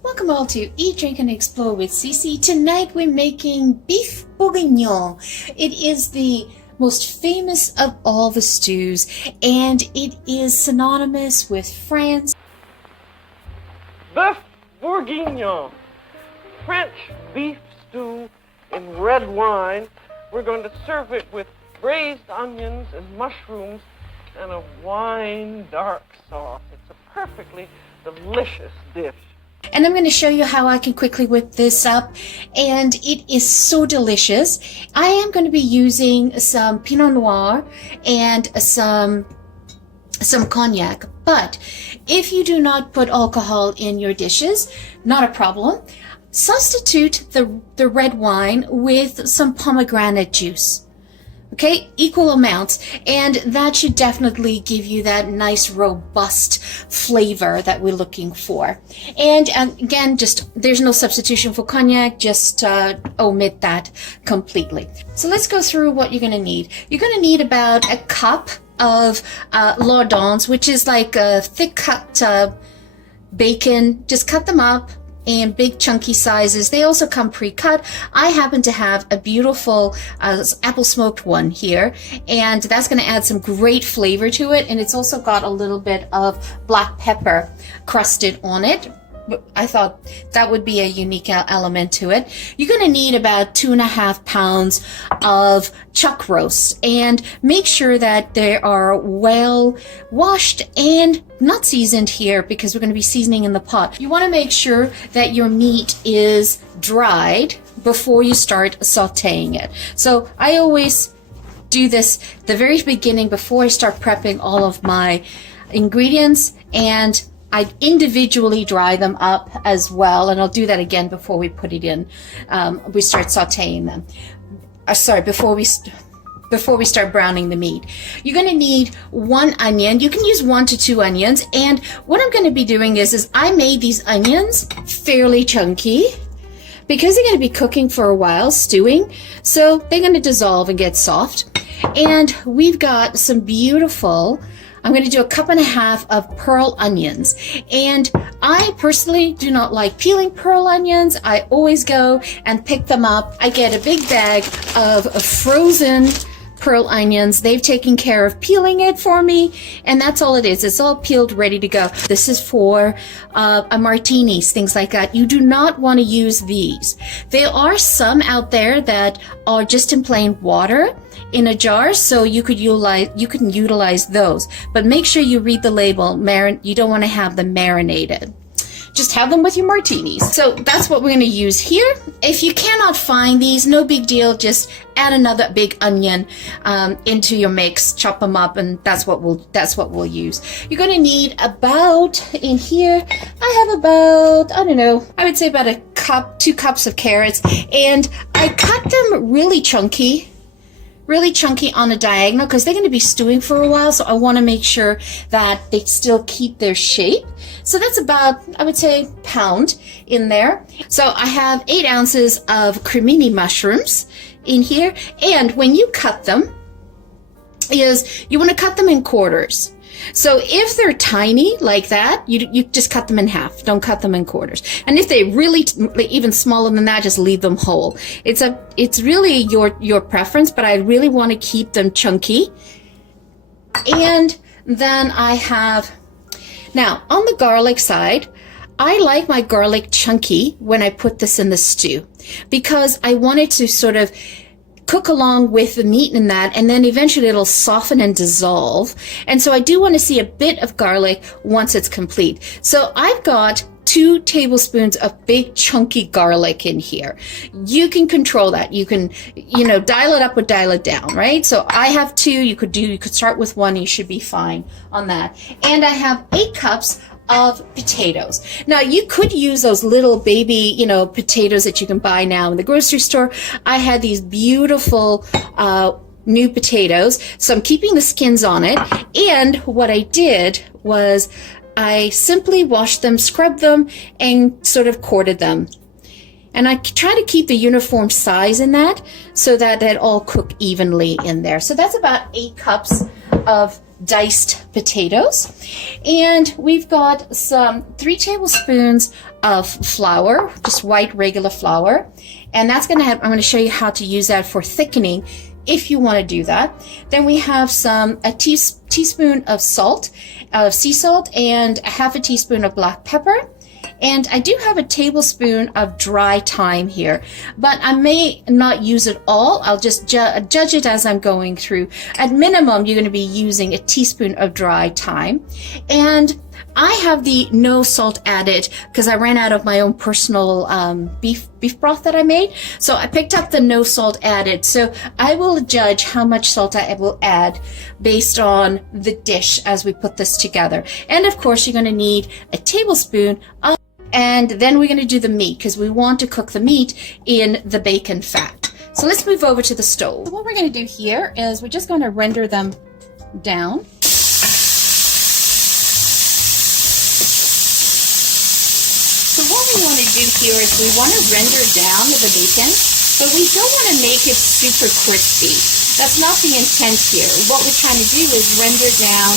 Welcome all to Eat, Drink, and Explore with Cece. Tonight we're making beef bourguignon. It is the most famous of all the stews, and it is synonymous with France. Bœuf Bourguignon, French beef stew in red wine. We're going to serve it with braised onions and mushrooms and a wine dark sauce. It's a perfectly delicious dish. And I'm going to show you how I can quickly whip this up, and it is so delicious. I am going to be using some Pinot Noir and some cognac, but if you do not put alcohol in your dishes, not a problem. Substitute the red wine with some pomegranate juice. Okay, equal amounts, and that should definitely give you that nice robust flavor that we're looking for. And again, just there's no substitution for cognac, just omit that completely. So let's go through what you're going to need. You're going to need about a cup of lardons, which is like a thick cut bacon. Just cut them up in big chunky sizes. They also come pre-cut. I happen to have a beautiful apple smoked one here, and that's going to add some great flavor to it, and it's also got a little bit of black pepper crusted on it. I thought that would be a unique element to it. You're going to need about 2.5 pounds of chuck roast, and make sure that they are well washed and not seasoned here, because we're going to be seasoning in the pot. You want to make sure that your meat is dried before you start sauteing it. So I always do this the very beginning before I start prepping all of my ingredients, and I individually dry them up as well, and I'll do that again before we put it in. We start sauteing them. Before we start browning the meat. You're going to need 1 onion. You can use 1 to 2 onions. And what I'm going to be doing is I made these onions fairly chunky because they're going to be cooking for a while, stewing. So they're going to dissolve and get soft. And we've got some beautiful, I'm going to do 1.5 cups of pearl onions. And I personally do not like peeling pearl onions. I always go and pick them up. I get a big bag of frozen pearl onions. They've taken care of peeling it for me, and that's all it is. It's all peeled, ready to go. This is for a martinis, things like that. You do not want to use these. There are some out there that are just in plain water in a jar, so you can utilize those, but make sure you read the label. You don't want to have them marinated. Just have them with your martinis. So that's what we're going to use here. If you cannot find these, no big deal. Just add another big onion into your mix, chop them up, and that's what we'll use. You're going to need about, in here, I have about, I don't know, I would say about 2 cups of carrots, and I cut them really chunky on a diagonal because they're going to be stewing for a while, so I want to make sure that they still keep their shape. So that's about, I would say, pound in there. So I have 8 ounces of cremini mushrooms in here, and when you cut them, you want to cut them in quarters. So if they're tiny like that, you just cut them in half. Don't cut them in quarters. And if they're really even smaller than that, just leave them whole. It's really your preference, but I really want to keep them chunky. And then I have, now on the garlic side, I like my garlic chunky when I put this in the stew, because I want it to sort of cook along with the meat in that, and then eventually it'll soften and dissolve. And so I do want to see a bit of garlic once it's complete. So I've got 2 tablespoons of big chunky garlic in here. You can control that. You can, dial it up or dial it down, right? So I have 2. You could start with 1. You should be fine on that. And I have 8 cups of potatoes. Now you could use those little baby, potatoes that you can buy now in the grocery store. I had these beautiful new potatoes, so I'm keeping the skins on it. And what I did was I simply washed them, scrubbed them, and sort of quartered them. And I try to keep the uniform size in that so that all cook evenly in there. So that's about 8 cups of diced potatoes. And we've got some 3 tablespoons of flour, just white regular flour. And that's I'm going to show you how to use that for thickening if you want to do that. Then we have a teaspoon of salt, sea salt, and a half a teaspoon of black pepper. And I do have a tablespoon of dry thyme here, but I may not use it all. I'll just judge it as I'm going through. At minimum, you're going to be using a teaspoon of dry thyme. And I have the no salt added because I ran out of my own personal beef broth that I made. So I picked up the no salt added. So I will judge how much salt I will add based on the dish as we put this together. And of course, you're going to need a tablespoon of, and then we're going to do the meat because we want to cook the meat in the bacon fat. So let's move over to the stove. What we're going to do here is we're just going to render them down. So what we want to do here is we want to render down the bacon, but we don't want to make it super crispy. That's not the intent here. What we're trying to do is render down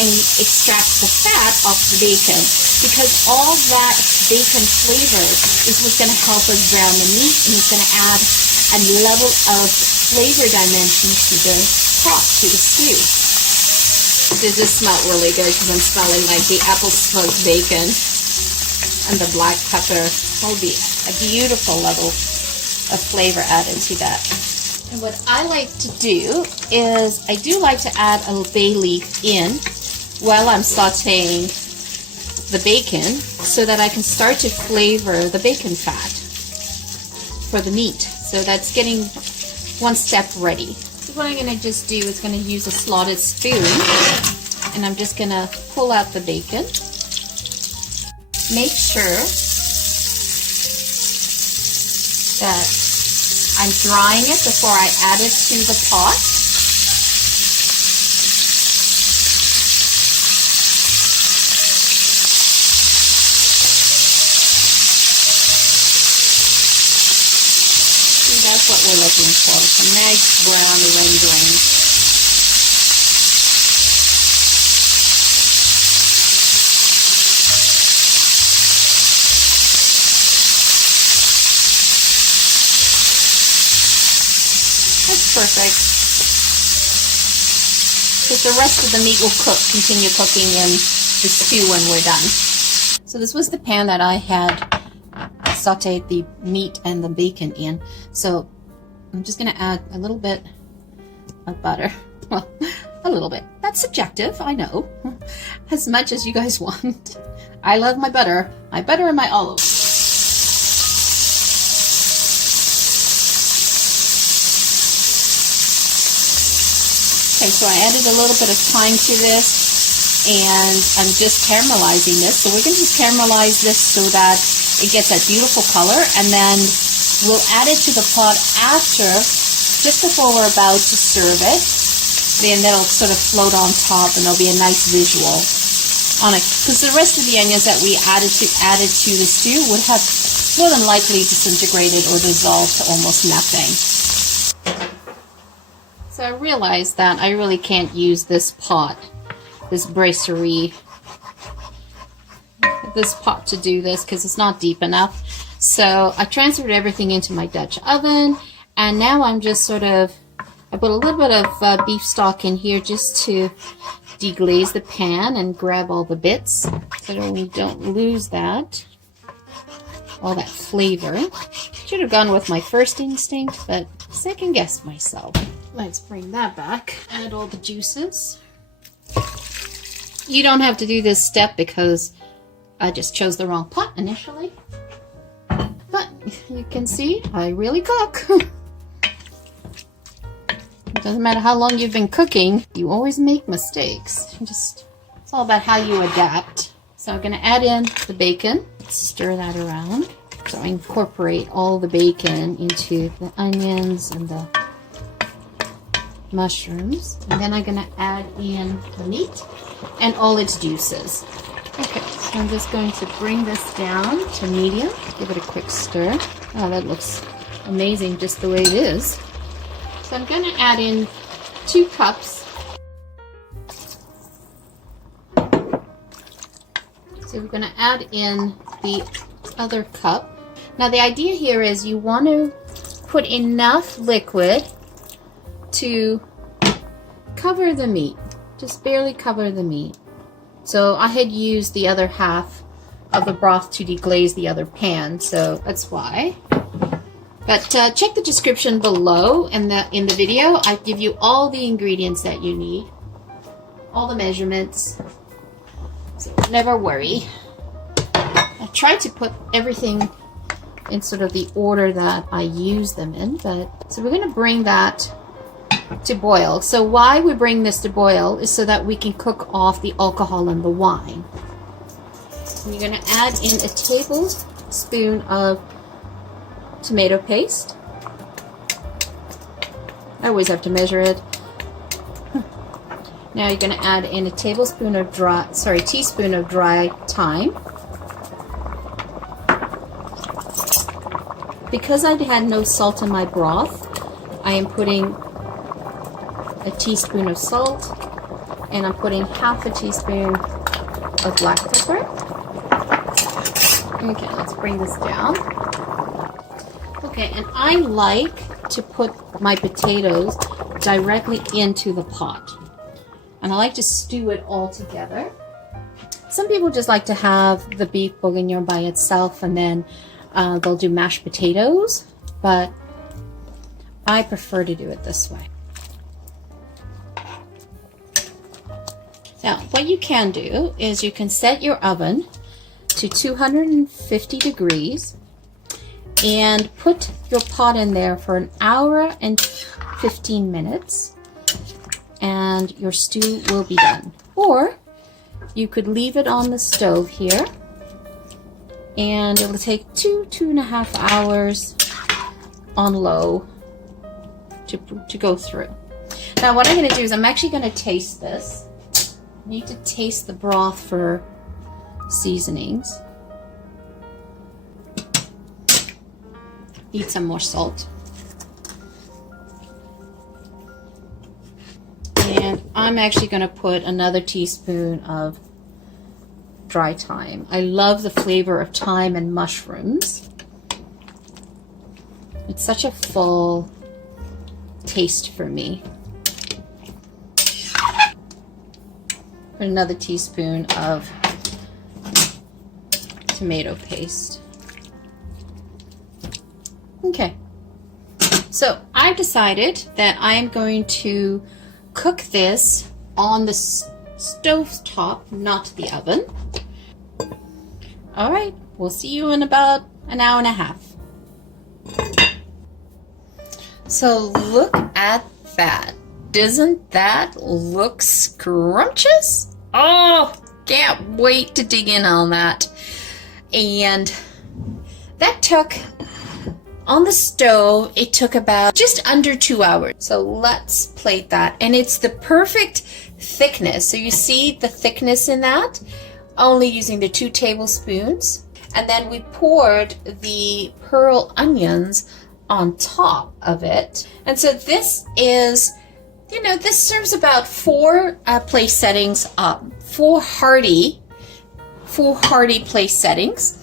and extract the fat off the bacon, because all that bacon flavor is what's going to help us brown the meat, and it's going to add a level of flavor dimension to the pot, to the stew. Does this smell really good? Because I'm smelling like the apple smoked bacon and the black pepper. Will be a beautiful level of flavor added to that. And what I like to do is I do like to add a bay leaf in while I'm sauteing the bacon so that I can start to flavor the bacon fat for the meat. So that's getting one step ready. So what I'm going to just do is going to use a slotted spoon, and I'm just going to pull out the bacon. Make sure that I'm drying it before I add it to the pot. See, that's what we're looking for, some nice brown rendering. That's perfect, because the rest of the meat will continue cooking in the stew when we're done. So this was the pan that I had sauteed the meat and the bacon in. So I'm just going to add a little bit of butter. Well, a little bit. That's subjective, I know. As much as you guys want. I love my butter and my olives. Okay, so I added a little bit of thyme to this, and I'm just caramelizing this. So we're going to just caramelize this so that it gets that beautiful color, and then we'll add it to the pot after, just before we're about to serve it. Then that'll sort of float on top, and there'll be a nice visual on it. Because the rest of the onions that we added to the stew would have more than likely disintegrated or dissolved to almost nothing. So I realized that I really can't use this pot, this brasserie, this pot to do this because it's not deep enough. So I transferred everything into my Dutch oven, and now I'm just I put a little bit of beef stock in here just to deglaze the pan and grab all the bits so that we don't lose all that flavor. Should have gone with my first instinct, but second guessed myself. Let's bring that back. Add all the juices. You don't have to do this step because I just chose the wrong pot initially. But you can see I really cook. It doesn't matter how long you've been cooking, you always make mistakes. It's all about how you adapt. So I'm going to add in the bacon. Stir that around. So I incorporate all the bacon into the onions and the mushrooms, and then I'm going to add in the meat and all its juices. Okay, so I'm just going to bring this down to medium, give it a quick stir. Oh, that looks amazing just the way it is. So I'm going to add in 2 cups So we're going to add in the other cup. Now the idea here is you want to put enough liquid to cover the meat, just barely cover the meat. So I had used the other half of the broth to deglaze the other pan, so that's why. But check the description below in the video. I give you all the ingredients that you need, all the measurements, so never worry. I tried to put everything in sort of the order that I use them in, but so we're going to bring that to boil. So why we bring this to boil is so that we can cook off the alcohol in the wine. And you're going to add in a tablespoon of tomato paste. I always have to measure it. Now you're going to add in a teaspoon of dry thyme. Because I had no salt in my broth, I am putting a teaspoon of salt, and I'm putting half a teaspoon of black pepper. Okay, let's bring this down. Okay, and I like to put my potatoes directly into the pot. And I like to stew it all together. Some people just like to have the beef bourguignon by itself and then they'll do mashed potatoes, but I prefer to do it this way. Now, what you can do is you can set your oven to 250 degrees and put your pot in there for an hour and 15 minutes and your stew will be done. Or you could leave it on the stove here and it will take 2.5 hours on low to go through. Now what I'm going to do is I'm actually going to taste this. I need to taste the broth for seasonings. Need some more salt. And I'm actually going to put another teaspoon of dry thyme. I love the flavor of thyme and mushrooms. It's such a full taste for me. Put another teaspoon of tomato paste. Okay, so I've decided that I'm going to cook this on the stove top, not the oven. All right, we'll see you in about an hour and a half. So look at that. Doesn't that look scrumptious? Oh, can't wait to dig in on that. And that took, on the stove, it took about just under 2 hours. So let's plate that. And it's the perfect thickness. So you see the thickness in that? Only using the 2 tablespoons. And then we poured the pearl onions on top of it. And so this is, you know, this serves about 4 place settings, 4 hearty place settings.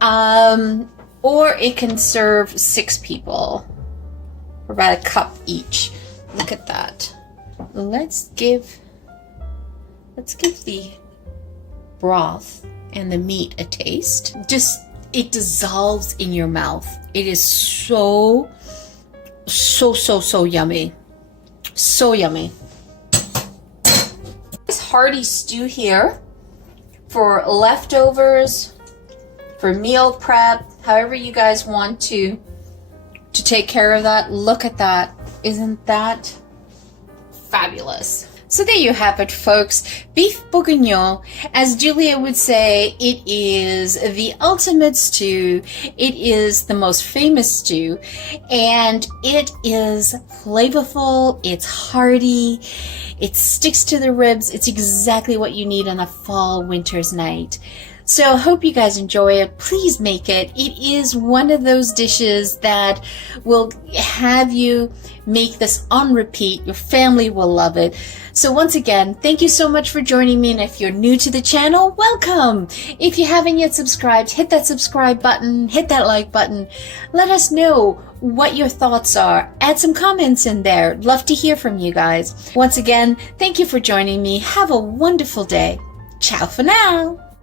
Or it can serve 6 people for about a cup each. Look at that. Let's give the broth and the meat a taste. Just, it dissolves in your mouth. It is so yummy. So yummy. This hearty stew here for leftovers, for meal prep, however you guys want to take care of that. Look at that. Isn't that fabulous? So there you have it, folks. Beef bourguignon, as Julia would say, it is the ultimate stew. It is the most famous stew, and it is flavorful. It's hearty. It sticks to the ribs. It's exactly what you need on a fall winter's night. So hope you guys enjoy it. Please make it. It is one of those dishes that will have you make this on repeat. Your family will love it. So once again, thank you so much for joining me. And if you're new to the channel, welcome. If you haven't yet subscribed, hit that subscribe button, hit that like button. Let us know what your thoughts are. Add some comments in there. Love to hear from you guys. Once again, thank you for joining me. Have a wonderful day. Ciao for now.